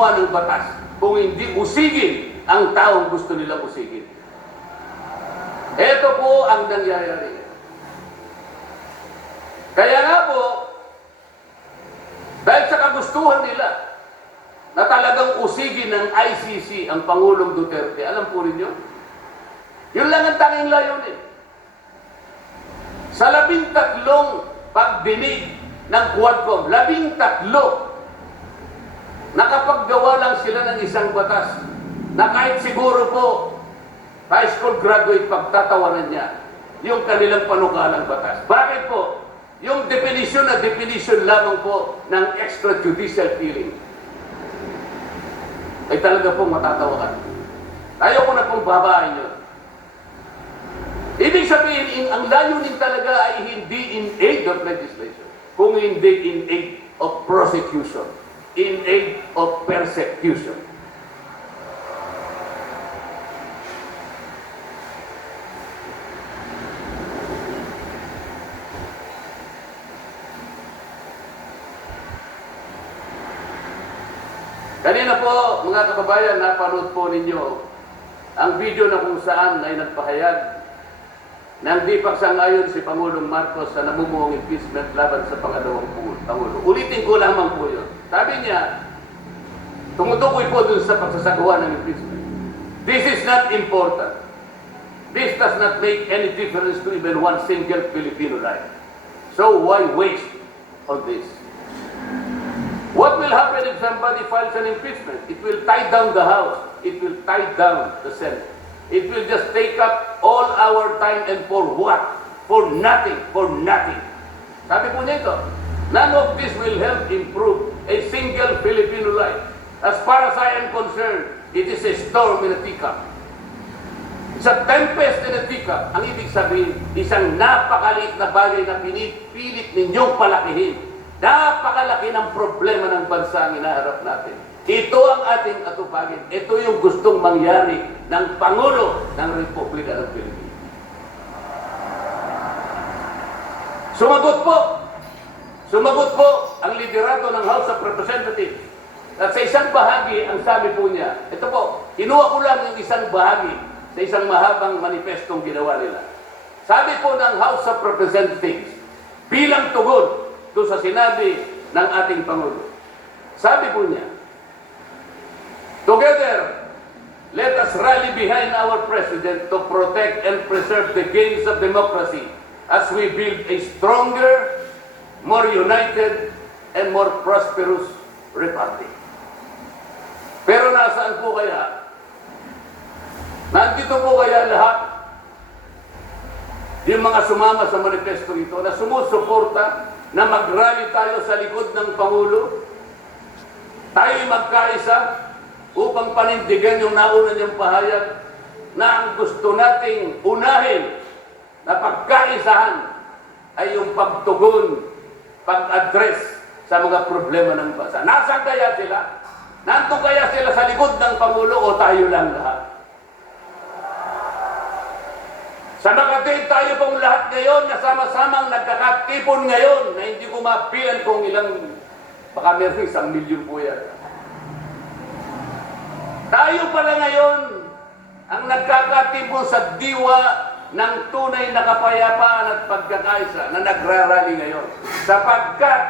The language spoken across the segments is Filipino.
gumawa ng batas kung hindi usigin ang taong gusto nilang usigin. Ito po ang nangyayari. Kaya nga po, dahil sa kagustuhan nila na talagang usigin ng ICC ang Pangulong Duterte, alam po rin yun? Yun lang ang tanging layunin. Sa 13 pagdinig ng Quadcom, 13, nakapaggawa lang sila ng isang batas na kahit siguro po high school graduate pagtatawanan niya yung kanilang panukalang batas. Bakit po? Yung definition na definition lamang po ng extrajudicial killing ay talaga pong matatawakan. Ayaw ko na pong babahin yun. Ibig sabihin, ang layunin talaga ay hindi in aid of legislation, kung hindi in aid of prosecution, in aid of persecution. Kanina po, mga kababayan, napanood po ninyo ang video na kung saan ay nagpahayag na hindi pagsangayon si Pangulong Marcos sa namumuong impeachment laban sa pangalawang Pangulo. Ulitin ko lamang po yun. Sabi niya, tumutukoy po dun sa pagsasagawa ng impeachment. This is not important. This does not make any difference to even one single Filipino life. So why waste on this? What will happen if somebody files an impeachment? It will tie down the House. It will tie down the Senate. It will just take up all our time, and for what? For nothing. For nothing. Sabi po niya ito, none of this will help improve a single Filipino life. As far as I am concerned, it is a storm in a teacup. It's a tempest in a teacup. Ang ibig sabihin, isang napakaliit na bagay na pinipilit ninyong palakihin. Napakalaki ng problema ng bansa ang inaharap natin. Ito ang ating atupagin. Ito yung gustong mangyari ng Pangulo ng Republika ng Pilipinas. Sumagot po ang liderato ng House of Representatives. At sa isang bahagi, ang sabi po niya, ito po, kinuha ko lang yung isang bahagi sa isang mahabang manifestong ginawa nila. Sabi po ng House of Representatives, bilang tugon doon sa sinabi ng ating Pangulo. Sabi po niya, together, let us rally behind our President to protect and preserve the gains of democracy as we build a stronger, more united, and more prosperous republic. Pero nasaan po kaya? Nandito po kaya lahat yung mga sumama sa manifesto ito na sumusuporta na mag-rally tayo sa likod ng Pangulo? Tayo'y magkaisa upang panindigan yung nauna niyang pahayag na ang gusto nating unahin na pagkaisahan ay yung pagtugon, pag-address sa mga problema ng bansa. Nasaan kaya sila? Nandun kaya sila sa likod ng Pangulo o tayo lang lahat? Sa Makati, tayo pong lahat ngayon na sama-samang nagkakatipon ngayon na hindi ko mapilan kung ilang, baka meron 1 milyon po yan. Tayo pala ngayon ang nagkakatipon sa diwa ng tunay na kapayapaan at pagkakaisa na nagrarally ngayon. Sapagkat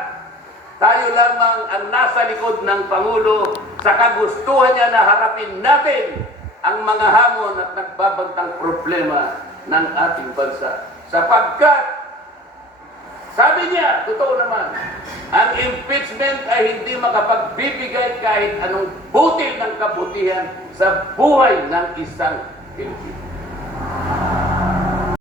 tayo lamang ang nasa likod ng Pangulo sa kagustuhan niya na harapin natin ang mga hamon at nagbabantang problema ng ating bansa. Sapagkat, sabi niya, totoo naman, ang impeachment ay hindi makapagbibigay kahit anong butil ng kabutihan sa buhay ng isang Pilipino.